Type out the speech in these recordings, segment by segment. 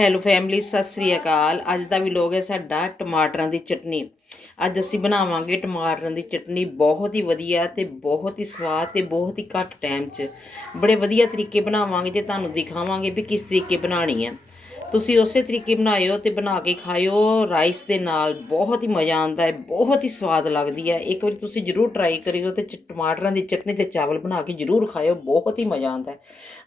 Hello family Sat Sri ਅਕਾਲ। ਅੱਜ ਦਾ vlog ਹੈ ਸਾਡਾ ਟਮਾਟਰਾਂ ਦੀ ਚਟਨੀ। ਅੱਜ ਅਸੀਂ ਬਣਾਵਾਂਗੇ ਟਮਾਟਰਾਂ ਦੀ ਚਟਨੀ। ਬਹੁਤ ਹੀ ਵਧੀਆ ਤੇ ਬਹੁਤ ਹੀ ਸਵਾਦ ਤੇ ਬਹੁਤ ਹੀ ਘੱਟ ਟਾਈਮ 'ਚ। ਬੜੇ ਵਧੀਆ ਤਰੀਕੇ ਬਣਾਵਾਂਗੇ ਤੇ ਤੁਹਾਨੂੰ ਦਿਖਾਵਾਂਗੇ ਵੀ ਕਿਸ ਤਰੀਕੇ ਬਣਾਣੀ ਹੈ। ਤੁਸੀਂ ਉਸੇ ਤਰੀਕੇ ਬਣਾਇਓ ਤੇ ਬਣਾ ਕੇ ਖਾਇਓ। ਰਾਈਸ ਦੇ ਨਾਲ ਬਹੁਤ ਹੀ ਮਜ਼ਾ ਆਉਂਦਾ ਹੈ, ਬਹੁਤ ਹੀ ਸਵਾਦ ਲੱਗਦੀ ਹੈ। ਇੱਕ ਵਾਰੀ ਤੁਸੀਂ ਜਰੂਰ ਟਰਾਈ ਕਰਿਓ ਤੇ ਚ- ਟਮਾਟਰਾਂ ਦੀ ਚਟਨੀ ਤੇ ਚਾਵਲ ਬਣਾ ਕੇ ਜਰੂਰ ਖਾਇਓ, ਬਹੁਤ ਹੀ ਮਜ਼ਾ ਆਉਂਦਾ ਹੈ।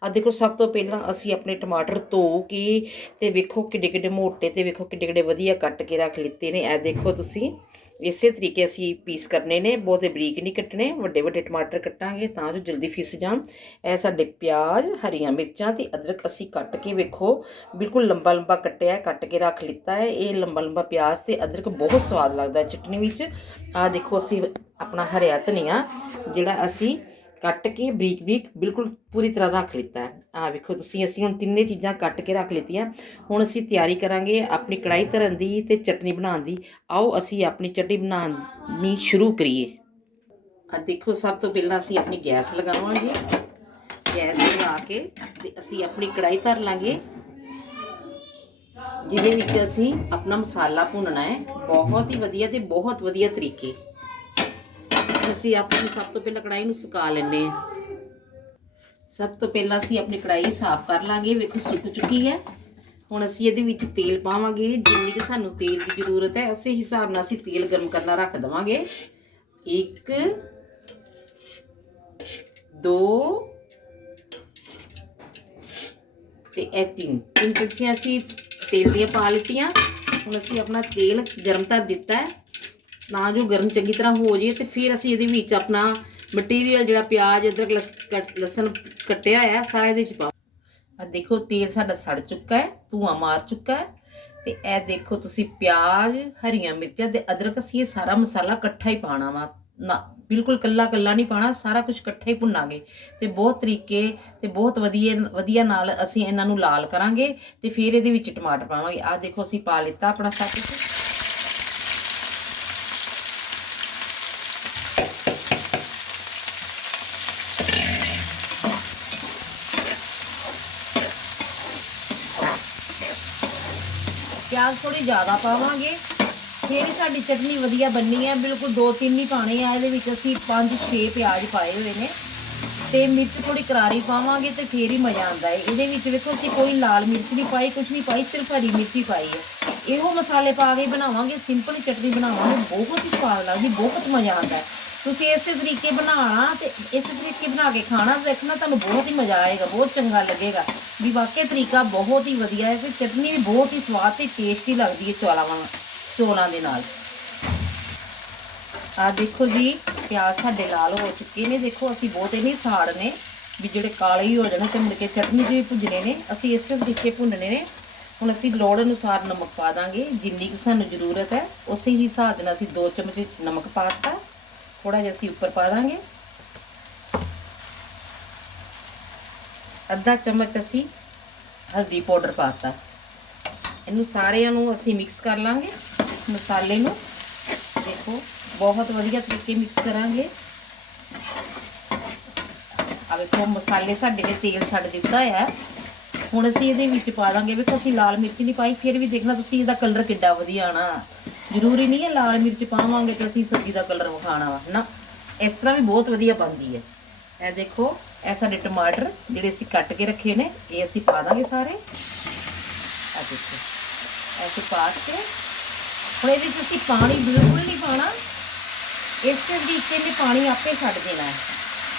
ਆ ਦੇਖੋ, ਸਭ ਤੋਂ ਪਹਿਲਾਂ ਅਸੀਂ ਆਪਣੇ ਟਮਾਟਰ ਧੋ ਕੇ ਤੇ ਵੇਖੋ ਕਿੱਡੇ ਕਿੱਡੇ ਮੋਟੇ ਤੇ ਵੇਖੋ ਕਿੱਡੇ ਕਿੱਡੇ ਵਧੀਆ ਕੱਟ ਕੇ ਰੱਖ ਲਿੱਤੇ ਨੇ। ਇਹ ਦੇਖੋ ਤੁਸੀਂ। ਇਸੇ ਤਰੀਕੇ ਅਸੀਂ ਪੀਸ ਕਰਨੇ ਨੇ, ਬਹੁਤੇ ਬਰੀਕ ਨਹੀਂ ਕੱਟਣੇ, ਵੱਡੇ ਵੱਡੇ ਟਮਾਟਰ ਕੱਟਾਂਗੇ ਤਾਂ ਜੋ ਜਲਦੀ ਫਿਸ ਜਾਣ। ਇਹ ਸਾਡੇ ਪਿਆਜ਼, ਹਰੀਆਂ ਮਿਰਚਾਂ ਤੇ ਅਦਰਕ ਅਸੀਂ ਕੱਟ ਕੇ ਵੇਖੋ, ਬਿਲਕੁਲ ਲੰਬਾ ਲੰਬਾ ਕੱਟਿਆ, ਕੱਟ ਕੇ ਰੱਖ ਲਿੱਤਾ ਹੈ। ਇਹ ਲੰਬਾ ਲੰਬਾ ਪਿਆਜ਼ ਤੇ ਅਦਰਕ ਬਹੁਤ ਸਵਾਦ ਲੱਗਦਾ ਚਟਨੀ ਵਿੱਚ। ਆ ਦੇਖੋ ਅਸੀਂ ਆਪਣਾ ਹਰਿਆ ਧਨੀਆ, ਜਿਹੜਾ ਅਸੀਂ ਕੱਟ ਕੇ ਬਰੀਕ ਬਰੀਕ ਬਿਲਕੁਲ ਪੂਰੀ ਤਰ੍ਹਾਂ ਰੱਖ ਲਿੱਤਾ ਹੈ। ਆ ਵੇਖੋ ਤੁਸੀਂ, ਅਸੀਂ ਹੁਣ ਤਿੰਨੇ ਚੀਜ਼ਾਂ ਕੱਟ ਕੇ ਰੱਖ ਲਿੱਤੀਆਂ। ਹੁਣ ਅਸੀਂ ਤਿਆਰੀ ਕਰਾਂਗੇ ਆਪਣੀ ਕੜਾਈ ਧਰਨ ਦੀ ਤੇ ਚਟਨੀ ਬਣਾਉਣ ਦੀ। ਆਓ ਅਸੀਂ ਆਪਣੀ ਚਟਨੀ ਬਣਾਉਣੀ ਸ਼ੁਰੂ ਕਰੀਏ। ਆ ਦੇਖੋ, ਸਭ ਤੋਂ ਪਹਿਲਾਂ ਅਸੀਂ ਆਪਣੀ ਗੈਸ ਲਗਾਵਾਂਗੇ। ਗੈਸ ਲਗਾ ਕੇ ਤੇ ਅਸੀਂ ਆਪਣੀ ਕੜਾਈ ਧਰ ਲਾਂਗੇ। ਜਿਹਦੇ ਵਿੱਚ ਅਸੀਂ ਆਪਣਾ ਮਸਾਲਾ ਭੁੰਨਣਾ ਹੈ। ਬਹੁਤ ਹੀ ਵਧੀਆ ਤੇ ਬਹੁਤ ਵਧੀਆ ਤਰੀਕੇ ਅਸੀਂ ਆਪਣੀ ਸਭ ਤੋਂ ਪਹਿਲਾਂ ਕੜਾਈ ਨੂੰ ਸੁਕਾ ਲੈਂਦੇ ਆ ਸਭ ਤੋਂ ਪਹਿਲਾਂ ਅਸੀਂ ਆਪਣੀ ਕੜਾਈ ਸਾਫ਼ ਕਰ ਲਾਂਗੇ, ਵੇਖੋ ਸੁੱਕ ਚੁੱਕੀ ਹੈ। ਹੁਣ ਅਸੀਂ ਇਹਦੇ ਵਿੱਚ ਤੇਲ ਪਾਵਾਂਗੇ, ਜਿੰਨੀ ਕਿ ਸਾਨੂੰ ਤੇਲ ਦੀ ਜ਼ਰੂਰਤ ਹੈ, ਉਸੇ ਹਿਸਾਬ ਨਾਲ ਅਸੀਂ ਤੇਲ ਗਰਮ ਕਰਨਾ ਰੱਖ ਦਵਾਂਗੇ। ਇੱਕ, ਦੋ, ਤੇ ਇਹ ਤਿੰਨ। ਤਿੰਨ ਕੜਛੀਆਂ ਅਸੀਂ ਤੇਲ ਦੀਆਂ ਪਾ ਲਿੱਤੀਆਂ ਹੁਣ ਅਸੀਂ ਆਪਣਾ ਤੇਲ ਗਰਮ ਕਰ ਦਿੱਤਾ ਹੈ। ਨਾ ਜੋ ਗਰਮ ਚੰਗੀ ਤਰ੍ਹਾਂ ਹੋ ਜੇ ਤੇ ਫਿਰ ਅਸੀਂ ਇਹਦੇ ਵਿੱਚ ਆਪਣਾ ਮਟੀਰੀਅਲ ਜਿਹੜਾ ਪਿਆਜ਼, ਅਦਰਕ, ਲਸ- ਕੱਟ- ਲਸਣ ਕੱਟਿਆ ਹੋਇਆ, ਸਾਰਾ ਇਹਦੇ ਵਿੱਚ ਪਾਓ। ਆ ਦੇਖੋ ਤੇਲ ਸਾਡਾ ਸੜ ਚੁੱਕਾ ਹੈ, ਧੂਆਂ ਮਾਰ ਚੁੱਕਾ ਹੈ ਤੇ ਇਹ ਦੇਖੋ ਤੁਸੀਂ ਪਿਆਜ਼, ਹਰੀਆਂ ਮਿਰਚਾਂ ਤੇ ਅਦਰਕ, ਅਸੀਂ ਇਹ ਸਾਰਾ ਮਸਾਲਾ ਇਕੱਠਾ ਹੀ ਪਾਣਾ ਵਾ। ਨਾ, ਬਿਲਕੁਲ ਕੱਲਾ ਕੱਲਾ ਨਹੀਂ ਪਾਣਾ ਸਾਰਾ ਕੁਝ ਇਕੱਠਾ ਹੀ ਭੁੰਨਾਂਗੇ ਤੇ ਬਹੁਤ ਤਰੀਕੇ ਤੇ ਬਹੁਤ ਵਧੀਆ ਵਧੀਆ ਨਾਲ ਅਸੀਂ ਇਹਨਾਂ ਨੂੰ ਲਾਲ ਕਰਾਂਗੇ ਤੇ ਫਿਰ ਇਹਦੇ ਵਿੱਚ ਟਮਾਟਰ ਪਾਵਾਂਗੇ। ਆ ਦੇਖੋ ਅਸੀਂ ਪਾ ਲਿੱਤਾ ਆਪਣਾ ਸਭ ਕੁਝ ਪਿਆਜ਼ ਥੋੜੀ ਜ਼ਿਆਦਾ ਪਾਵਾਂਗੇ। ਫਿਰ ਸਾਡੀ ਚਟਨੀ ਵਧੀਆ ਬਣਨੀ ਹੈ। ਬਿਲਕੁਲ ਦੋ ਤਿੰਨ ਹੀ ਪਾਣੇ ਆ। ਇਹਦੇ ਵਿੱਚ ਅਸੀਂ 5-6 ਪਿਆਜ਼ ਪਾਏ ਹੋਏ ਨੇ। ਤੇ ਮਿਰਚ ਥੋੜੀ ਕਰਾਰੀ ਪਾਵਾਂਗੇ ਤੇ ਫੇਰ ਹੀ ਮਜ਼ਾ ਆਉਂਦਾ ਹੈ। ਇਹਦੇ ਵਿੱਚ ਵੇਖੋ, ਅਸੀਂ ਕੋਈ ਲਾਲ ਮਿਰਚ ਨਹੀਂ ਪਾਈ ਕੁਝ ਨਹੀਂ ਪਾਈ, ਸਿਰਫ ਹਰੀ ਮਿਰਚ ਹੀ ਪਾਈ ਹੈ। ਇਹੋ ਮਸਾਲੇ ਪਾ ਕੇ ਬਣਾਵਾਂਗੇ। ਸਿੰਪਲ ਚਟਨੀ ਬਣਾਵਾਂਗੇ। ਬਹੁਤ ਹੀ ਸਵਾਦ ਲੱਗਦੀ, ਬਹੁਤ ਮਜ਼ਾ ਆਉਂਦਾ ਹੈ। ਤੁਸੀਂ ਇਸੇ ਤਰੀਕੇ ਬਣਾਉਣਾ ਤੇ ਇਸ ਤਰੀਕੇ ਬਣਾ ਕੇ ਖਾਣਾ ਵੇਖਣਾ ਤੁਹਾਨੂੰ ਬਹੁਤ ਹੀ ਮਜ਼ਾ ਆਏਗਾ, ਬਹੁਤ ਚੰਗਾ ਲੱਗੇਗਾ। ਵੀ ਵਾਕਈ ਤਰੀਕਾ ਬਹੁਤ ਹੀ ਵਧੀਆ ਹੈ ਤੇ ਚਟਨੀ ਵੀ ਬਹੁਤ ਹੀ ਸਵਾਦ ਤੇ ਟੇਸਟੀ ਲੱਗਦੀ ਹੈ ਚੌਲਾਂ ਵਾਂਗ, ਚੌਲਾਂ ਦੇ ਨਾਲ। ਆ ਦੇਖੋ ਜੀ, ਪਿਆਜ਼ ਸਾਡੇ ਲਾਲ ਹੋ ਚੁੱਕੇ ਨੇ, ਦੇਖੋ ਅਸੀਂ ਬਹੁਤੇ ਨਹੀਂ ਸਾੜਨੇ ਵੀ ਜਿਹੜੇ ਕਾਲੇ ਹੀ ਹੋ ਜਾਣ ਤੇ ਮੁੜ ਕੇ ਚਟਨੀ 'ਚ ਵੀ ਭੁੰਜਣੇ ਨੇ, ਅਸੀਂ ਇਸੇ ਤਰੀਕੇ ਭੁੰਨਣੇ ਨੇ। ਹੁਣ ਅਸੀਂ ਲੋੜ ਅਨੁਸਾਰ ਨਮਕ ਪਾ ਦਾਂਗੇ, ਜਿੰਨੀ ਕਿ ਸਾਨੂੰ ਜ਼ਰੂਰਤ ਹੈ, ਉਸੇ ਹੀ ਹਿਸਾਬ ਨਾਲ ਅਸੀਂ 2 ਚਮਚ ਨਮਕ ਪਾ ਦਿੱਤਾ। ਥੋੜਾ ਜਿਹਾ ਅਸੀਂ ਉੱਪਰ ਪਾ ਦਾਂਗੇ। ਅੱਧਾ ਚਮਚ ਅਸੀਂ ਹਲਦੀ ਪਾਊਡਰ ਪਾਤਾ ਇਹਨੂੰ ਸਾਰਿਆਂ ਨੂੰ ਅਸੀਂ ਮਿਕਸ ਕਰ ਲਾਂਗੇ ਮਸਾਲੇ ਨੂੰ। ਦੇਖੋ, ਬਹੁਤ ਵਧੀਆ ਤਰੀਕੇ ਮਿਕਸ ਕਰਾਂਗੇ। ਆ ਵੇਖੋ, ਮਸਾਲੇ ਸਾਡੇ ਨੇ ਤੇਲ ਛੱਡ ਦਿੱਤਾ ਹੈ। ਹੁਣ ਅਸੀਂ ਇਹਦੇ ਵਿੱਚ ਪਾ ਦਾਂਗੇ। ਵੇਖੋ, ਅਸੀਂ ਲਾਲ ਮਿਰਚ ਨਹੀਂ ਪਾਈ, ਫਿਰ ਵੀ ਦੇਖਣਾ ਤੁਸੀਂ ਇਹਦਾ ਕਲਰ ਕਿੱਡਾ ਵਧੀਆ ਆਣਾ ਜ਼ਰੂਰੀ ਨਹੀਂ ਹੈ ਲਾਲ ਮਿਰਚ ਪਾਵਾਂਗੇ ਤੇ ਅਸੀਂ ਸਬਜ਼ੀ ਦਾ ਕਲਰ ਵਿਖਾਣਾ ਵਾ ਨਾ ਇਸ ਤਰ੍ਹਾਂ ਵੀ ਬਹੁਤ ਵਧੀਆ ਬਣਦੀ ਹੈ। ਇਹ ਦੇਖੋ, ਇਹ ਸਾਡੇ ਟਮਾਟਰ ਜਿਹੜੇ ਅਸੀਂ ਕੱਟ ਕੇ ਰੱਖੇ ਨੇ, ਇਹ ਅਸੀਂ ਪਾ ਦਾਂਗੇ ਸਾਰੇ। ਆ ਦੇਖੋ ਐਸੇ ਪਾ ਕੇ ਹੁਣ ਇਹਦੇ ਵਿੱਚ ਅਸੀਂ ਪਾਣੀ ਬਿਲਕੁਲ ਨਹੀਂ ਪਾਣਾ ਇਸ ਤਰੀਕੇ ਨੇ ਪਾਣੀ ਆਪੇ ਛੱਡ ਦੇਣਾ ਹੈ।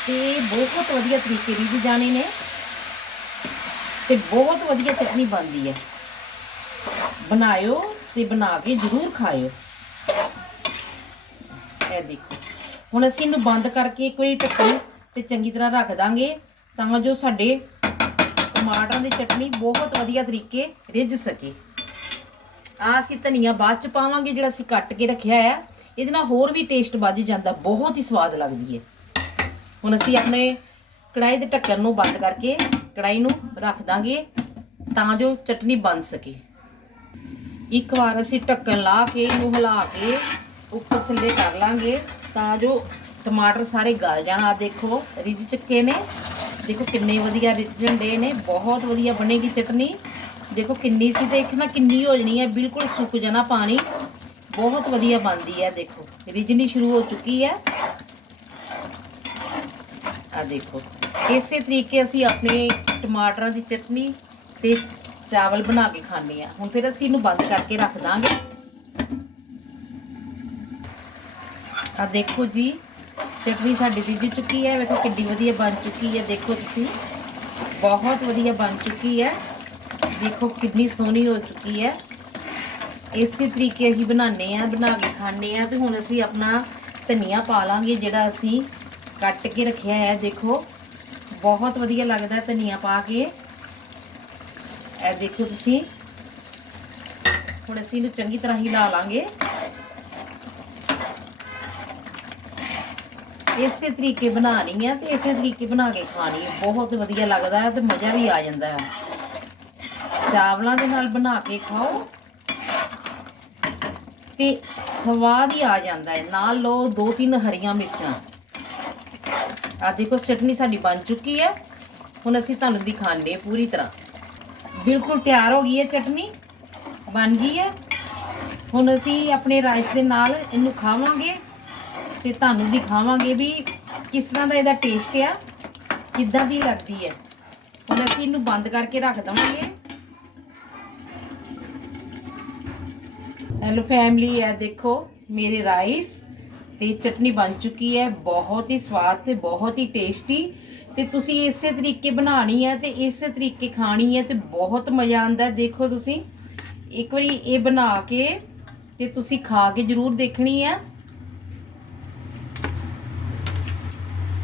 ਤੇ ਬਹੁਤ ਵਧੀਆ ਤਰੀਕੇ ਦੀ ਜਾਣੇ ਨੇ। ਤੇ ਬਹੁਤ ਵਧੀਆ ਚਟਨੀ ਬਣਦੀ ਹੈ। ਬਣਾਇਓ। ਤੇ ਬਣਾ ਕੇ ਜ਼ਰੂਰ ਖਾਇਓ। ਇਹ ਦੇਖੋ। ਹੁਣ ਅਸੀਂ ਇਹਨੂੰ ਬੰਦ ਕਰਕੇ ਕੋਈ ਢੱਕਣ ਤੇ ਚੰਗੀ ਤਰ੍ਹਾਂ ਰੱਖ ਦਾਂਗੇ ਤਾਂ ਜੋ ਸਾਡੇ ਟਮਾਟਰਾਂ ਦੀ ਚਟਨੀ ਬਹੁਤ ਵਧੀਆ ਤਰੀਕੇ ਰਿੱਝ ਸਕੇ। ਆ ਅਸੀਂ ਧਨੀਆ ਬਾਅਦ ਚ ਪਾਵਾਂਗੇ ਜਿਹੜਾ ਅਸੀਂ ਕੱਟ ਕੇ ਰੱਖਿਆ ਆ। ਇਹਦੇ ਨਾਲ ਹੋਰ ਵੀ ਟੇਸਟ ਵੱਜ ਜਾਂਦਾ, ਬਹੁਤ ਹੀ ਸਵਾਦ ਲੱਗਦੀ ਹੈ ਹੁਣ ਅਸੀਂ ਆਪਣੇ ਕੜਾਈ ਦੇ ਢੱਕਣ ਨੂੰ ਬੰਦ ਕਰਕੇ ਕੜਾਈ ਨੂੰ ਰੱਖ ਦਾਂਗੇ ਤਾਂ ਜੋ ਚਟਨੀ ਬਣ ਸਕੇ। ਇੱਕ ਵਾਰ ਅਸੀਂ ਢੱਕਣ ਲਾ ਕੇ ਇਹਨੂੰ ਹਿਲਾ ਕੇ ਉੱਪਰ ਥੱਲੇ ਕਰ ਲਾਂਗੇ ਤਾਂ ਜੋ ਟਮਾਟਰ ਸਾਰੇ ਗਲ ਜਾਣ। ਆ ਦੇਖੋ, ਰਿੱਝ ਚੁੱਕੇ ਨੇ। ਦੇਖੋ ਕਿੰਨੇ ਵਧੀਆ ਰਿੱਝਣ ਡੇ ਨੇ, ਬਹੁਤ ਵਧੀਆ ਬਣੇਗੀ ਚਟਨੀ। ਦੇਖੋ ਕਿੰਨੀ ਸੀ ਤੇ ਇੱਕ ਨਾ ਕਿੰਨੀ ਹੋ ਜਣੀ ਹੈ, ਬਿਲਕੁਲ ਸੁੱਕ ਜਾਣਾ ਪਾਣੀ। ਬਹੁਤ ਵਧੀਆ ਬਣਦੀ ਹੈ, ਦੇਖੋ। ਰਿਜਣੀ ਸ਼ੁਰੂ ਹੋ ਚੁੱਕੀ ਹੈ। ਆ ਦੇਖੋ, ਇਸੇ ਤਰੀਕੇ ਅਸੀਂ ਆਪਣੇ ਟਮਾਟਰਾਂ ਦੀ ਚਟਨੀ ਤੇ ਚਾਵਲ ਬਣਾ ਕੇ ਖਾਂਦੇ ਆ। ਹੁਣ ਫਿਰ ਅਸੀਂ ਇਹਨੂੰ ਬੰਦ ਕਰਕੇ ਰੱਖ ਦਾਂਗੇ। ਆ ਦੇਖੋ ਜੀ, ਚਟਨੀ ਸਾਡੀ ਰਿੱਝ ਚੁੱਕੀ ਹੈ। ਵੇਖੋ ਕਿੰਨੀ ਵਧੀਆ ਬਣ ਚੁੱਕੀ ਹੈ। ਦੇਖੋ ਤੁਸੀਂ, ਬਹੁਤ ਵਧੀਆ ਬਣ ਚੁੱਕੀ ਹੈ। ਦੇਖੋ ਕਿੰਨੀ ਸੋਹਣੀ ਹੋ ਚੁੱਕੀ ਹੈ। ਇਸੇ ਤਰੀਕੇ ਅਸੀਂ ਬਣਾਉਂਦੇ ਆ ਬਣਾ ਕੇ ਖਾਂਦੇ ਆ ਤੇ ਹੁਣ ਅਸੀਂ ਆਪਣਾ ਧਨੀਆ ਪਾ ਲਾਂਗੇ, ਜਿਹੜਾ ਅਸੀਂ ਕੱਟ ਕੇ ਰੱਖਿਆ ਹੈ। ਦੇਖੋ, ਬਹੁਤ ਵਧੀਆ ਲੱਗਦਾ ਧਨੀਆ ਪਾ ਕੇ। ਇਹ ਦੇਖੋ ਤੁਸੀਂ। ਹੁਣ ਅਸੀਂ ਇਹਨੂੰ ਚੰਗੀ ਤਰ੍ਹਾਂ ਹਿਲਾ ਲਾਂਗੇ। ਇਸੇ ਤਰੀਕੇ ਬਣਾਣੀ ਹੈ ਤੇ ਇਸੇ ਤਰੀਕੇ ਬਣਾ ਕੇ ਖਾਣੀ ਹੈ ਬਹੁਤ ਵਧੀਆ ਲੱਗਦਾ ਹੈ ਤੇ ਮਜ਼ਾ ਵੀ ਆ ਜਾਂਦਾ ਹੈ। ਚਾਵਲਾਂ ਦੇ ਨਾਲ ਬਣਾ ਕੇ ਖਾਓ। ਤੇ ਸਵਾਦ ਹੀ ਆ ਜਾਂਦਾ ਹੈ। ਨਾਲ ਲਓ ਦੋ ਤਿੰਨ ਹਰੀਆਂ ਮਿਰਚਾਂ। ਆ ਦੇਖੋ, ਚਟਨੀ ਸਾਡੀ ਬਣ ਚੁੱਕੀ ਹੈ। ਹੁਣ ਅਸੀਂ ਤੁਹਾਨੂੰ ਦਿਖਾਣੇ ਹਾਂ ਪੂਰੀ ਤਰ੍ਹਾਂ। ਬਿਲਕੁਲ ਤਿਆਰ ਹੋ ਗਈ ਹੈ ਚਟਨੀ, ਬਣ ਗਈ ਹੈ। ਹੁਣ ਅਸੀਂ ਆਪਣੇ ਰਾਈਸ ਦੇ ਨਾਲ ਇਹਨੂੰ ਖਾਵਾਂਗੇ ਤੇ ਤੁਹਾਨੂੰ ਦਿਖਾਵਾਂਗੇ ਵੀ ਕਿਸ ਤਰ੍ਹਾਂ ਦਾ ਇਹਦਾ ਟੇਸਟ ਆ, ਕਿੱਦਾਂ ਦੀ ਲੱਗਦੀ ਹੈ। ਹੁਣ ਅਸੀਂ ਇਹਨੂੰ ਬੰਦ ਕਰਕੇ ਰੱਖ ਦਵਾਂਗੇ। ਹੈਲੋ ਫੈਮਲੀ ਹੈ ਦੇਖੋ ਮੇਰੇ ਰਾਈਸ, ਤੇ ਚਟਨੀ ਬਣ ਚੁੱਕੀ ਹੈ। ਬਹੁਤ ਹੀ ਸਵਾਦ ਤੇ ਬਹੁਤ ਹੀ ਟੇਸਟੀ। ਤੇ ਤੁਸੀਂ ਇਸੇ ਤਰੀਕੇ ਬਣਾਣੀ ਹੈ ਤੇ ਇਸੇ ਤਰੀਕੇ ਖਾਣੀ ਹੈ ਤੇ ਬਹੁਤ ਮਜ਼ਾ ਆਉਂਦਾ। ਦੇਖੋ ਤੁਸੀਂ, ਇੱਕ ਵਾਰੀ ਇਹ ਬਣਾ ਕੇ ਤੇ ਤੁਸੀਂ ਖਾ ਕੇ ਜ਼ਰੂਰ ਦੇਖਣੀ ਹੈ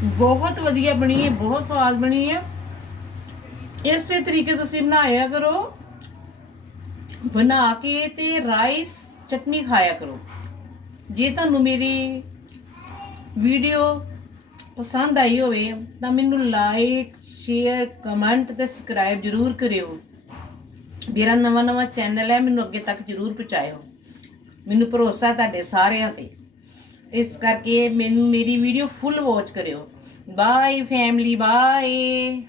ਬਹੁਤ ਵਧੀਆ ਬਣੀ ਹੈ ਬਹੁਤ ਸਵਾਦ ਬਣੀ ਹੈ ਇਸੇ ਤਰੀਕੇ ਤੁਸੀਂ ਬਣਾਇਆ ਕਰੋ। ਬਣਾ ਕੇ ਤੇ ਰਾਈਸ, ਚਟਨੀ ਖਾਇਆ ਕਰੋ। ਜੇ ਤੁਹਾਨੂੰ ਮੇਰੀ ਵੀਡੀਓ ਪਸੰਦ ਆਈ ਹੋਵੇ ਤਾਂ ਮੈਨੂੰ ਲਾਈਕ ਸ਼ੇਅਰ ਕਮੈਂਟ ਤੇ ਸਬਸਕ੍ਰਾਈਬ ਜਰੂਰ ਕਰਿਓ। ਮੇਰਾ ਨਵਾਂ ਨਵਾਂ ਚੈਨਲ ਹੈ, ਮੈਨੂੰ ਅੱਗੇ ਤੱਕ ਜਰੂਰ ਪਹੁੰਚਾਇਓ। ਮੈਨੂੰ ਭਰੋਸਾ ਹੈ ਤੁਹਾਡੇ ਸਾਰਿਆਂ ਤੇ। ਇਸ ਕਰਕੇ ਮੈਨੂੰ ਮੇਰੀ ਵੀਡੀਓ ਫੁੱਲ ਵਾਚ ਕਰਿਓ। Bye family bye